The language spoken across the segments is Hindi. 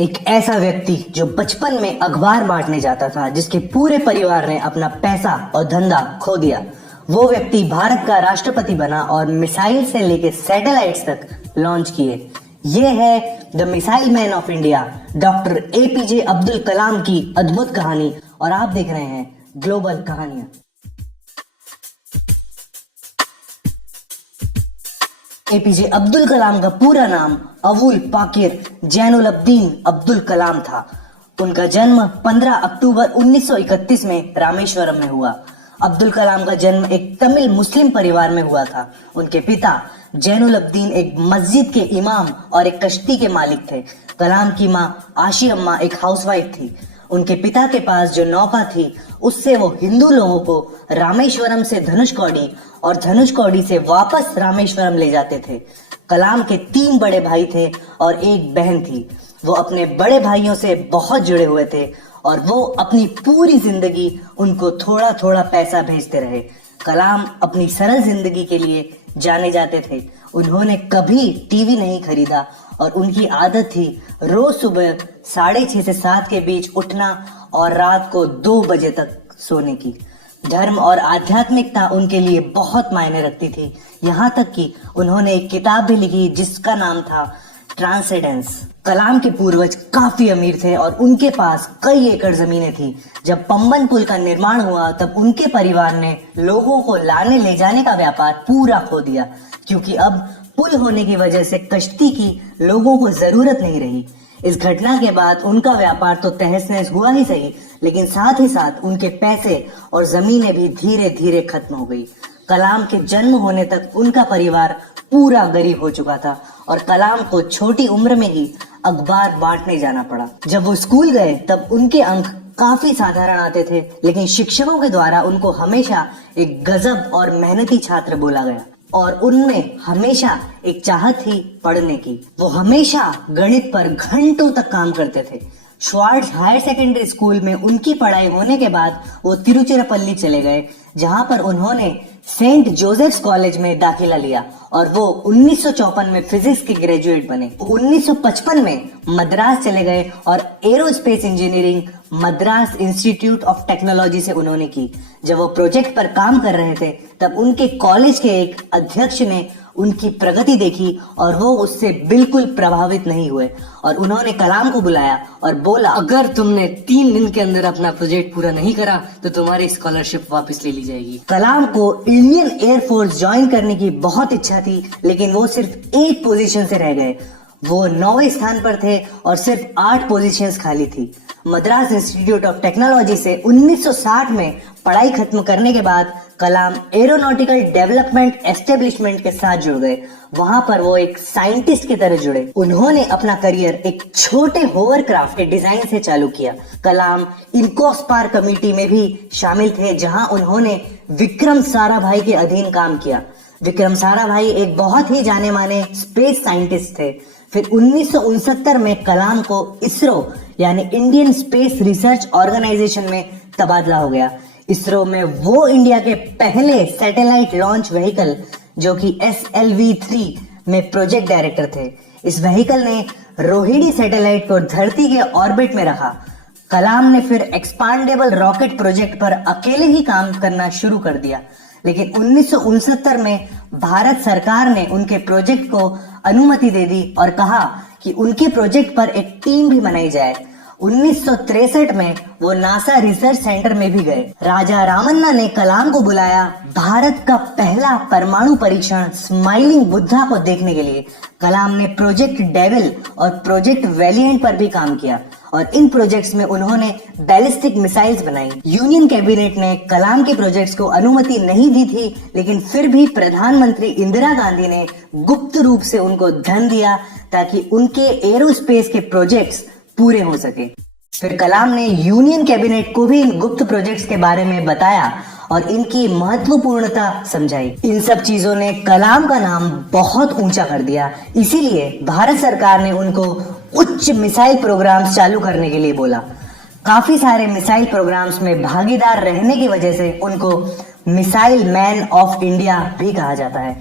एक ऐसा व्यक्ति जो बचपन में अखबार बांटने जाता था, जिसके पूरे परिवार ने अपना पैसा और धंधा खो दिया, वो व्यक्ति भारत का राष्ट्रपति बना और मिसाइल से लेकर सैटेलाइट्स तक लॉन्च किए। ये है the missile man of India, doctor APJ Abdul Kalam की अद्भुत कहानी, और आप देख रहे हैं ग्लोबल कहानियां। एपीजे अब्दुल कलाम का पूरा नाम अवुल पाकिर जैनुल अब्दीन अब्दुल कलाम था। उनका जन्म 15 अक्टूबर 1931 में रामेश्वरम में हुआ। अब्दुल कलाम का जन्म एक तमिल मुस्लिम परिवार में हुआ था। उनके पिता जैनुल अब्दीन एक मस्जिद के इमाम और एक कश्ती के मालिक थे। कलाम की माँ आशी अम्मा एक हाउसवाइफ थी। उनके पिता के पास जो नौका थी, उससे वो हिंदू लोगों को रामेश्वरम से धनुषकोडी और धनुषकोडी से वापस रामेश्वरम ले जाते थे। कलाम के 3 बड़े भाई थे और एक बहन थी। वो अपने बड़े भाइयों से बहुत जुड़े हुए थे और वो अपनी पूरी जिंदगी उनको थोड़ा थोड़ा पैसा भेजते रहे। कलाम अपनी सरल जिंदगी के लिए जाने जाते थे। उन्होंने कभी टीवी नहीं खरीदा और उनकी आदत थी रोज सुबह 6:30 से 7 के बीच उठना और रात को 2 बजे तक सोने की। धर्म और आध्यात्मिकता उनके लिए बहुत मायने रखती थी। यहाँ तक कि उन्होंने एक किताब भी लिखी जिसका नाम था ट्रांसेंडेंस। कलाम के पूर्वज काफी अमीर थे और उनके पास कई एकड़ जमीनें थी। जब पंबन पुल का निर्माण हुआ, तब उनके परिवार ने लोगों को लाने ले जाने का व्यापार पूरा खो दिया, क्योंकि अब पुल होने की वजह से कश्ती की लोगों को जरूरत नहीं रही। इस घटना के बाद उनका व्यापार तो तहस नहस हुआ ही सही, लेकिन साथ ही साथ उनके पैसे और जमीनें भी धीरे धीरे खत्म हो गई। कलाम के जन्म होने तक उनका परिवार पूरा गरीब हो चुका था और कलाम को छोटी उम्र में ही अखबार बांटने जाना पड़ा। जब वो स्कूल गए, तब उनके अंक काफी साधारण आते थे, लेकिन शिक्षकों के द्वारा उनको हमेशा एक गजब और मेहनती छात्र बोला गया और उनमें हमेशा एक चाहत थी पढ़ने की। वो हमेशा गणित पर घंटों तक काम करते थे। श्वार्ट्ज हायर सेकेंडरी स्कूल में उनकी पढ़ाई होने के बाद वो तिरुचिरापल्ली चले गए, जहां पर उन्होंने सेंट जोसेफ्स कॉलेज में दाखिला लिया और वो 1954 में फिजिक्स के ग्रेजुएट बने। 1955 में मद्रास चले गए और aerospace engineering Madras institute of technology से उन्होंने की। जब वो प्रोजेक्ट पर काम कर रहे थे, तब उनके कॉलेज के एक अध्यक्ष ने उनकी प्रगति देखी और वो उससे बिल्कुल प्रभावित नहीं हुए और उन्होंने कलाम को बुलाया और बोला, अगर तुमने 3 दिन के अंदर अपना प्रोजेक्ट पूरा नहीं करा तो तुम्हारी स्कॉलरशिप वापस ले ली जाएगी। कलाम को इंडियन एयरफोर्स ज्वाइन करने की बहुत इच्छा थी, लेकिन वो सिर्फ एक पोजीशन से रह गए। वो 9वें स्थान पर थे और सिर्फ 8 पोजीशंस खाली थी। मद्रास इंस्टीट्यूट ऑफ टेक्नोलॉजी से 1960 में पढ़ाई खत्म करने के बाद कलाम एरोनॉटिकल डेवलपमेंट एस्टेब्लिशमेंट के साथ जुड़ गए। वहां पर वो एक साइंटिस्ट की तरह जुड़े। उन्होंने अपना करियर एक छोटे होवरक्राफ्ट के डिजाइन से चालू किया। कलाम इनकोस्पार कमेटी में भी शामिल थे, जहां उन्होंने विक्रम साराभाई के अधीन काम किया। विक्रम साराभाई एक बहुत ही जाने माने स्पेस साइंटिस्ट थे। फिर 1969 में कलाम को इसरो यानी इंडियन स्पेस रिसर्च ऑर्गेनाइजेशन में तबादला हो गया। इसरो में वो इंडिया के पहले सैटेलाइट लॉन्च व्हीकल, जो कि SLV-3 में प्रोजेक्ट डायरेक्टर थे। इस व्हीकल ने रोहिणी सैटेलाइट को धरती के ऑर्बिट में रखा। कलाम ने फिर एक्सपांडेबल रॉकेट प्रोजेक्ट पर अकेले ही काम करना शुरू कर दिया, लेकिन 1969 में भारत सरकार ने उनके प्रोजेक्ट को अनुमति दे दी और कहा कि उनके प्रोजेक्ट पर एक टीम भी बनाई जाए। 1963 में वो नासा रिसर्च सेंटर में भी गए। राजा रामन्ना ने कलाम को बुलाया भारत का पहला परमाणु परीक्षण स्माइलिंग बुद्धा को देखने के लिए। कलाम ने प्रोजेक्ट डेविल और प्रोजेक्ट वैलिएंट पर भी काम किया और इन प्रोजेक्ट्स में उन्होंने बैलिस्टिक मिसाइल्स बनाई। यूनियन कैबिनेट ने कलाम के प्रोजेक्ट्स को अनुमति नहीं दी थी, लेकिन फिर भी प्रधानमंत्री इंदिरा गांधी ने गुप्त रूप से उनको धन दिया ताकि उनके एरोस्पेस के प्रोजेक्ट्स पूरे हो सके। फिर कलाम ने यूनियन कैबिनेट को भी इन गुप्त प्रोजेक्ट्स के बारे में बताया और इनकी महत्वपूर्णता समझाई। इन सब चीजों ने कलाम का नाम बहुत ऊंचा कर दिया। इसीलिए भारत सरकार ने उनको उच्च मिसाइल प्रोग्राम्स चालू करने के लिए बोला। काफी सारे मिसाइल प्रोग्राम्स में भागीदार रहने की वजह से उनको मिसाइल मैन ऑफ इंडिया भी कहा जाता है।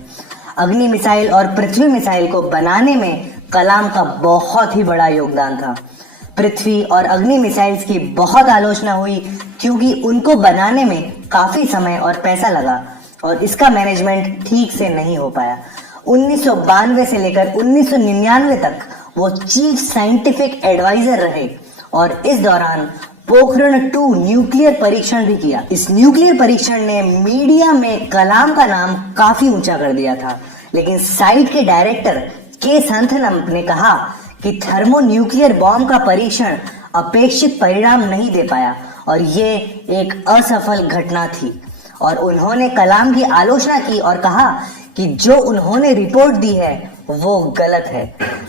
अग्नि मिसाइल और पृथ्वी मिसाइल को बनाने में कलाम का बहुत ही बड़ा योगदान था। पृथ्वी और अग्नि मिसाइल्स की बहुत आलोचना हुई क्योंकि उनको बनाने में काफी समय और पैसा लगा और इसका मैनेजमेंट ठीक से नहीं हो पाया। 1992 से लेकर 1999 तक वो चीफ साइंटिफिक एडवाइजर रहे और इस दौरान पोखरण 2 न्यूक्लियर परीक्षण भी किया। इस न्यूक्लियर परीक्षण ने मीडिया में कलाम का नाम काफी ऊंचा कर दिया था, लेकिन साइट के डायरेक्टर के संथनम ने कहा कि थर्मो न्यूक्लियर बॉम्ब का परीक्षण अपेक्षित परिणाम नहीं दे पाया और ये एक असफल घटना थी और उन्होंने कलाम की आलोचना की और कहा कि जो उन्होंने रिपोर्ट दी है वो गलत है।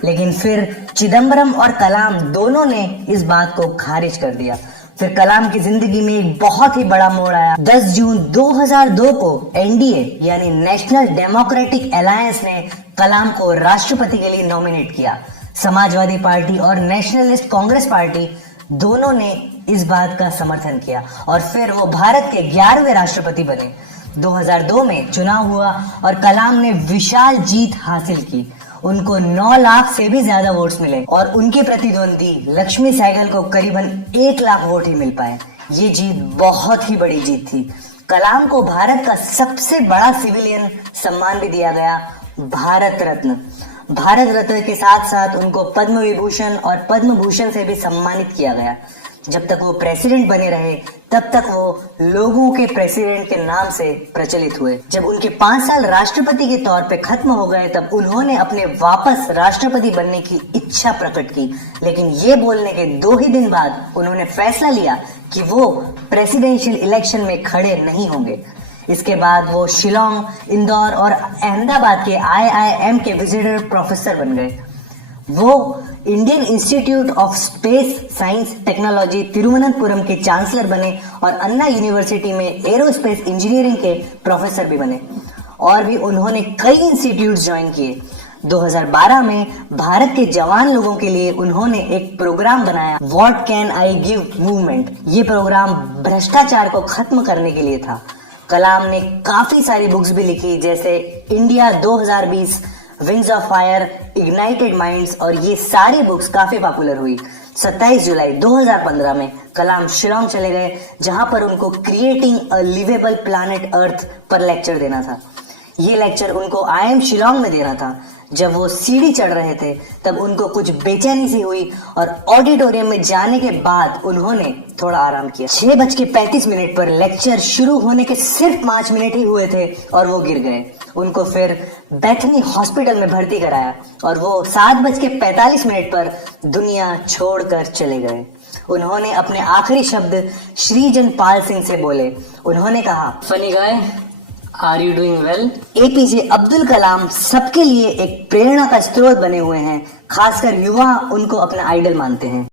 लेकिन फिर चिदम्बरम और कलाम दोनों ने इस बात को खारिज कर दिया। फिर कलाम की जिंदगी में एक बहुत ही बड़ा मोड़ आया। 10 जून 2002 को एनडीए यानी नेशनल डेमोक्रेटिक अलायंस ने कलाम को राष्ट्रपति के लिए नॉमिनेट किया। समाजवादी पार्टी और नेशनलिस्ट कांग्रेस पार्टी दोनों ने इस बात का समर्थन किया और फिर वो भारत के 11वें राष्ट्रपति बने। 2002 में चुनाव हुआ और कलाम ने विशाल जीत हासिल की। उनको 9 लाख से भी ज्यादा वोट्स मिले और उनके प्रतिद्वंदी लक्ष्मी सहगल को करीबन 1 लाख वोट ही मिल पाए। ये जीत बहुत ही बड़ी जीत थी। कलाम को भारत का सबसे बड़ा सिविलियन सम्मान भी दिया गया, भारत रत्न। भारत रत्न के साथ साथ उनको पद्म विभूषण और पद्म भूषण से भी सम्मानित किया गया। जब तक वो प्रेसिडेंट बने रहे तब तक वो लोगों के प्रेसिडेंट के नाम से प्रचलित हुए। जब उनके 5 साल राष्ट्रपति के तौर पे खत्म हो गए तब उन्होंने अपने वापस राष्ट्रपति बनने की इच्छा प्रकट की, लेकिन ये बोलने के 2 ही दिन बाद उन्होंने फैसला लिया कि वो प्रेसिडेंशियल इलेक्शन में खड़े नहीं होंगे। इसके बाद वो शिलोंग, इंदौर और अहमदाबाद के IIM के विजिटर प्रोफेसर बन गए। वो Indian institute of space science technology Thiruvananthapuram के चांसलर बने और अन्ना यूनिवर्सिटी में एरोस्पेस इंजीनियरिंग के प्रोफेसर भी बने और भी उन्होंने कई इंस्टीट्यूट्स ज्वाइन किए। 2012 में भारत के जवान लोगों के लिए उन्होंने एक प्रोग्राम बनाया, what can I give movement. ये प्रोग्राम भ्रष्टाचार को खत्म करने के लिए था। कलाम ने काफी सारी बुक्स भी लिखी जैसे India 2020, wings of fire, ignited minds और ये सारी बुक्स काफी पॉपुलर हुई। 27 जुलाई 2015 में कलाम शिलोंग चले गए जहां पर उनको creating a liveable planet earth पर लेक्चर देना था। ये लेक्चर उनको IIM शिलोंग में देना था। जब वो सीढ़ी चढ़ रहे थे तब उनको कुछ बेचैनी सी हुई और ऑडिटोरियम में जाने के बाद उन्होंने थोड़ा आराम किया। 6:35 पर लेक्चर शुरू होने के सिर्फ 5 मिनट ही हुए थे और वो गिर गए। उनको फिर बेथनी हॉस्पिटल में भर्ती कराया और वो 7:45 पर दुनिया छोड़कर चले गए। उन्होंने अपने आखिरी शब्द श्रीजन पाल सिंह से बोले। उन्होंने कहा, funny guy, are you doing well? APJ Abdul Kalam सबके लिए एक प्रेरणा का स्रोत बने हुए हैं, खासकर युवा उनको अपना आइडल मानते हैं।